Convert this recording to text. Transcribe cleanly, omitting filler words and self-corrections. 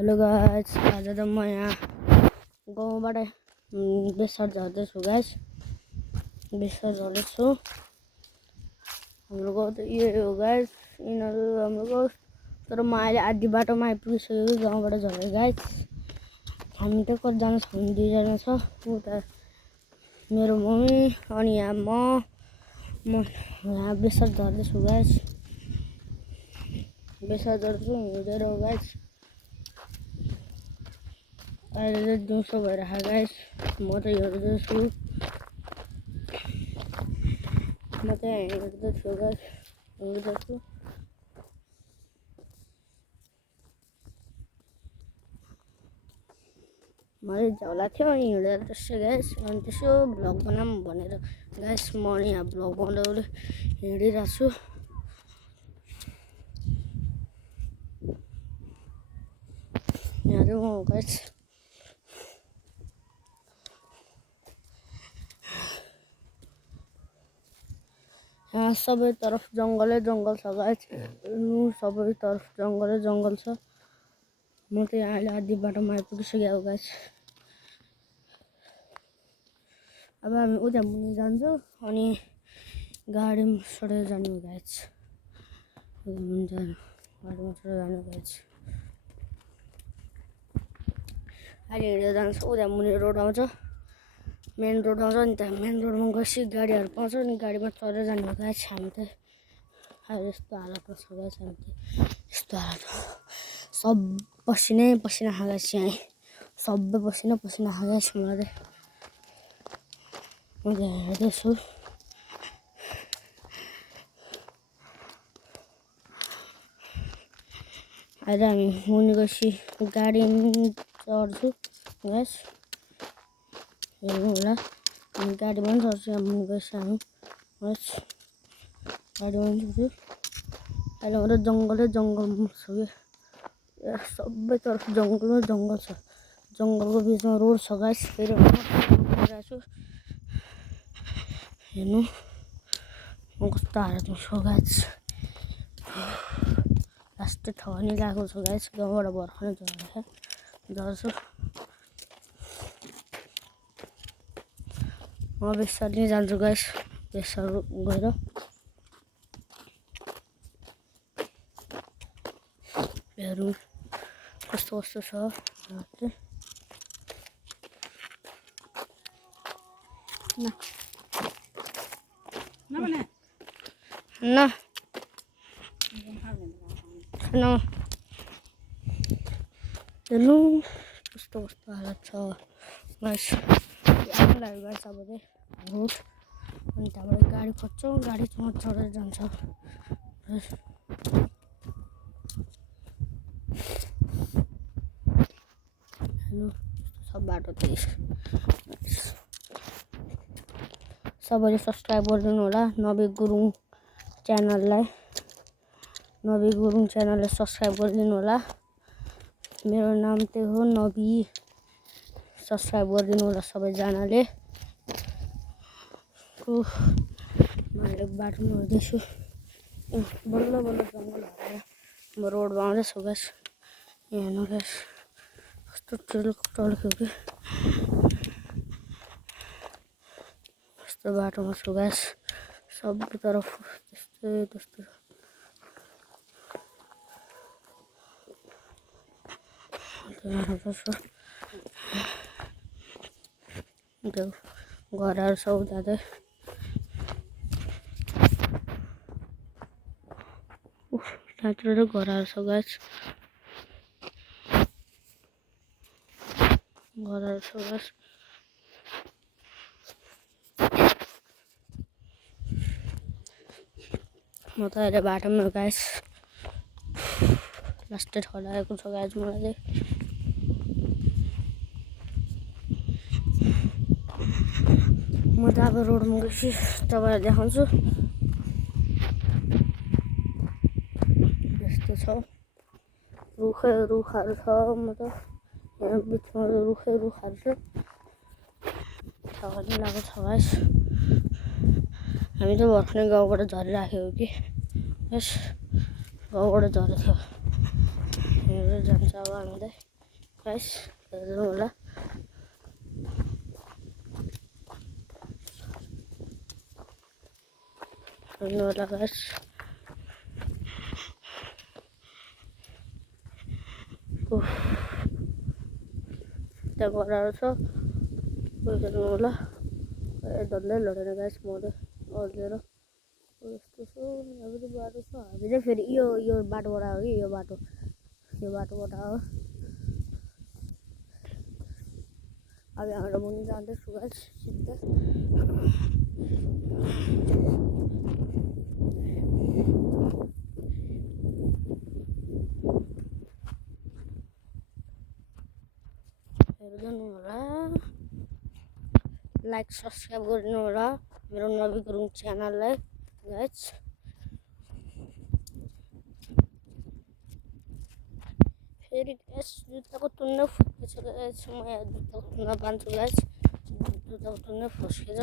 Hello guys, आज त म यहाँ गाउँबाट बेसर झर्दैछु गाइस। बेसर झर्दैछु। हाम्रो गाउँ त यही हो गाइस। यिनीहरू हाम्रो गाउँ। तर म अहिले आधी बाटोमा आइपुगिसकेको गाउँबाट झरेर गाइस। हामी त कतिजना छ भने 2 जना छ। उता मेरो मम्मी अनि यहाँ म यहाँ बेसर झर्दैछु गाइस। बेसर झर्छु हिँडेर हो गाइस। अहिले चाहिँ दिउँसो भइरहेको गाइस। म त हिँड्दैछु गाइस, हिँड्दैछु। मैले झोला थियो अनि हिँडेर त्यसै गाइस। अनि त्यसो भ्लग बनाऊँ भनेर गाइस म यहाँ भ्लग बनाउँदै हिँडिरहेको छु। यहाँ चाहिँ म गाइस। यहाँ सबै तरफ जङ्गलै जङ्गल छ गाइस। सबै तरफ जङ्गलै जङ्गल छ। म त यहाँ अहिले आधी बाटोमा आइपुगिसकेको गाइस। अब हामी उता मुनि जान्छौँ अनि गाडीमा चढेर जाने गाइस। गाडीमा चढेर जाने गाइस। अहिले हिँडेर जान्छ। उता मुनि रोड आउँछ, मेन रोड आउँछ नि त। मेन रोडमा गएपछि गाडीहरू पाउँछ अनि गाडीमा चढेर जाने हो गाइस। हामी त अहिले यस्तो हालतमा छ गाइस। हामी त यस्तो हालत सब पसिनै पसिना खाएको छु। यहाँ सबै पसिना पसिना खाएको छु। म हेर्दैछु। अहिले हामी मुनि गएपछि गाडी चढ्छु गाइस। हेर्नु होला। हामी गाडीमा पनि चढ्छु। यहाँ मुनि गएपछि हामी गाइस गाडीमा पनि चढ्छु। अहिले म त जङ्गलै जङ्गलमा छु कि। सबै तरफ जङ्गलै जङ्गल छ। जङ्गलको बिचमा रोड छ गाइस। फेरि म गइरहेको छु। हेर्नु म कस्तो हालतमा छु गाइस। लास्टै ठगनी लागेको छ गाइस। गाउँबाट भर्खरै झर्छु। म बेसर नै जान्छु गाइस। बेसर गएर हेरौँ कस्तो कस्तो छ। हेर्नु कस्तो कस्तो हालत छ गाइस। आउनु लाग्यो गाइस। अब चाहिँ रोड अनि त्यहाँबाट गाडी खोज्छौँ। गाडी चढेर जान्छ। हेर्नु सब बाटो त्यही सबैले सब्सक्राइब गरिदिनु होला नबी गुरुङ च्यानललाई। नबी गुरुङ च्यानललाई सब्सक्राइब गरिदिनु होला। मेरो नाम चाहिँ हो नबी। सब्सक्राइब गरिदिनु होला सबैजनाले। मैले बाटोमा हिँड्दैछु। बल्ल बल्ल जङ्गल हराएर म रोडमा आउँदैछु गाइस। हेर्नु गाइस कस्तो टल्क्यो कि। यस्तो बाटोमा छु गाइस। सबै तरफ त्यस्तै त्यस्तो घरहरू छ उता चाहिँ। त्यहाँतिर घरहरू छ गाइस। घरहरू छ गाइस। म त अहिले बाटोमा गाइस। लास्टै ठग लागेको छ गाइस मलाई चाहिँ। म त अब रोडमा गएपछि तपाईँलाई देखाउँछु। यस्तो छ रुखहरू छ। म त यहाँ बिचमा रुखहरू छ। ठगनी लागेको छ गाइस। हामी त भर्खरै गाउँबाट झरिराखेको कि गाइस। गाउँबाट झरेको थियो। हेरेर जान्छ अब हामी त। गाइस हेर्नु होला गाइस त्यहाँ गराएर छ हेर्नु होला धन्दै लडेर गाइस मरे अल्झेर यस्तो छ अब बाटो छ हामी चाहिँ फेरि यो बाटोबाट हो कि यो बाटोबाट हो अब यहाँबाट मुनि जाँदैछु गाइस सिधै हेर्नु होला लाइक सब्सक्राइब गर्नु होला मेरो नबी गुरुङ च्यानललाई गाइस फेरि गाइस जुत्ताको तुन्ने फुस्केछ गाइस म यहाँ जुत्ताको तुन्ना बान्छु गाइस जुत्ताको तुन्ने फुस्केछ